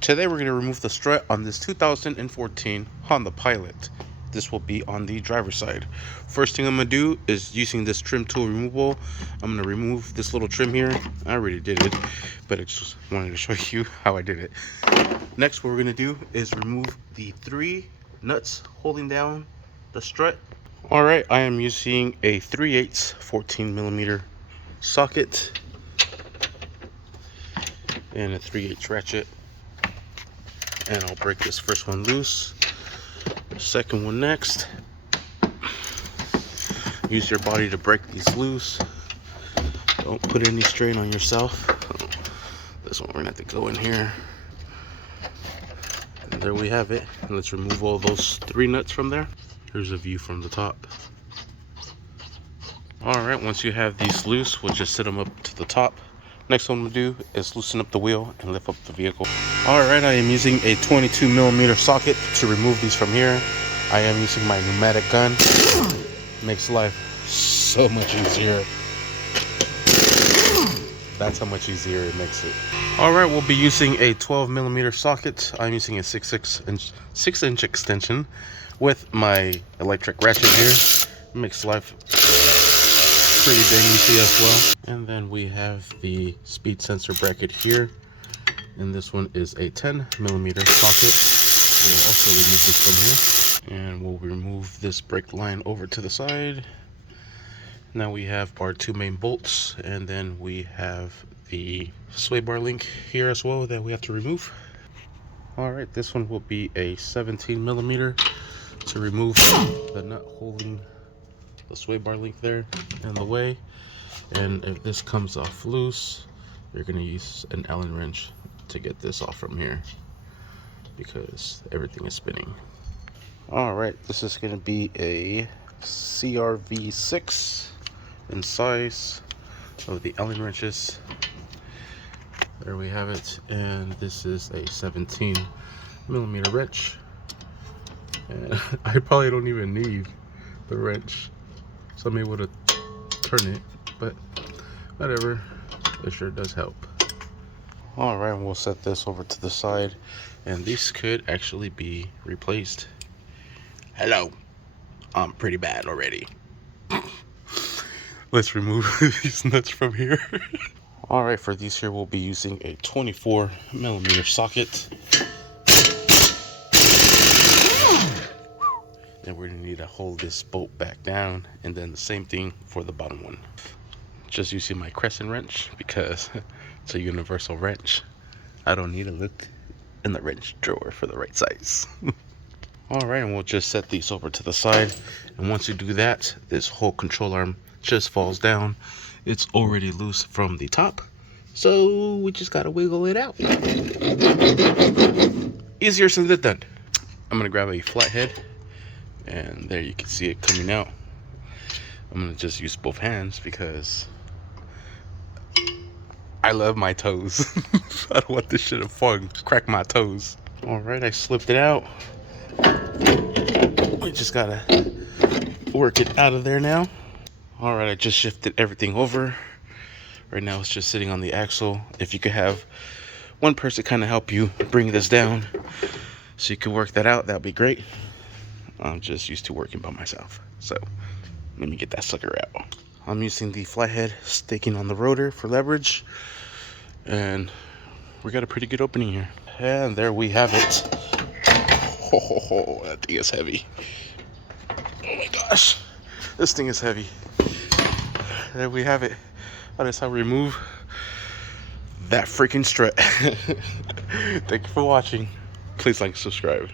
Today we're going to remove the strut on this 2014 Honda Pilot. This will be on the driver's side. First thing I'm going to do is using this trim tool removable. I'm going to remove this little trim here. I already did it, but I just wanted to show you how I did it. Next, what we're going to do is remove the 3 nuts holding down the strut. Alright, I am using a 3/8 14mm socket and a 3/8 ratchet. And I'll break this first one loose. Second one next. Use your body to break these loose. Don't put any strain on yourself. This one we're gonna have to go in here. And there we have it. And let's remove all those 3 nuts from there. Here's a view from the top. Alright, once you have these loose, we'll just set them up to the top. Next one we'll do is loosen up the wheel and lift up the vehicle. Alright, I am using a 22mm socket to remove these from here. I am using my pneumatic gun. Makes life so much easier. That's how much easier it makes it. Alright, we'll be using a 12mm socket. I'm using a 6-inch extension with my electric ratchet here. It makes life pretty dang easy as well. And then we have the speed sensor bracket here, and this one is a 10mm socket. We'll also remove this from here, and we'll remove this brake line over to the side. Now we have our 2 main bolts, and then we have the sway bar link here as well that we have to remove. Alright, this one will be a 17mm to remove the nut holding the sway bar link there in the way. And if this comes off loose, you're going to use an Allen wrench to get this off from here because everything is spinning. Alright, this is going to be a CRV6 in size of the Allen wrenches. There we have it. And this is a 17mm wrench. And I probably don't even need the wrench, so I'm able to turn it, but whatever, it sure does help. Alright, we'll set this over to the side, and these could actually be replaced. Hello, I'm pretty bad already. Let's remove these nuts from here. Alright, for these here we'll be using a 24mm socket. And we're going to need to hold this bolt back down, and then the same thing for the bottom one. Just using my crescent wrench because it's a universal wrench. I don't need to look in the wrench drawer for the right size. Alright, and we'll just set these over to the side, and once you do that, this whole control arm just falls down. It's already loose from the top, so we just gotta wiggle it out. Easier said than done. I'm gonna grab a flathead, and there you can see it coming out. I'm gonna just use both hands because I love my toes. I don't want this shit to fall and crack my toes. Alright, I slipped it out. We just gotta work it out of there now. Alright, I just shifted everything over. Right now it's just sitting on the axle. If you could have one person kind of help you bring this down so you can work that out, that'd be great. I'm just used to working by myself, so let me get that sucker out. I'm using the flathead staking on the rotor for leverage, and we got a pretty good opening here. And there we have it. Oh, that thing is heavy. Oh my gosh, this thing is heavy. There we have it. That is how we remove that freaking strut. Thank you for watching. Please like and subscribe.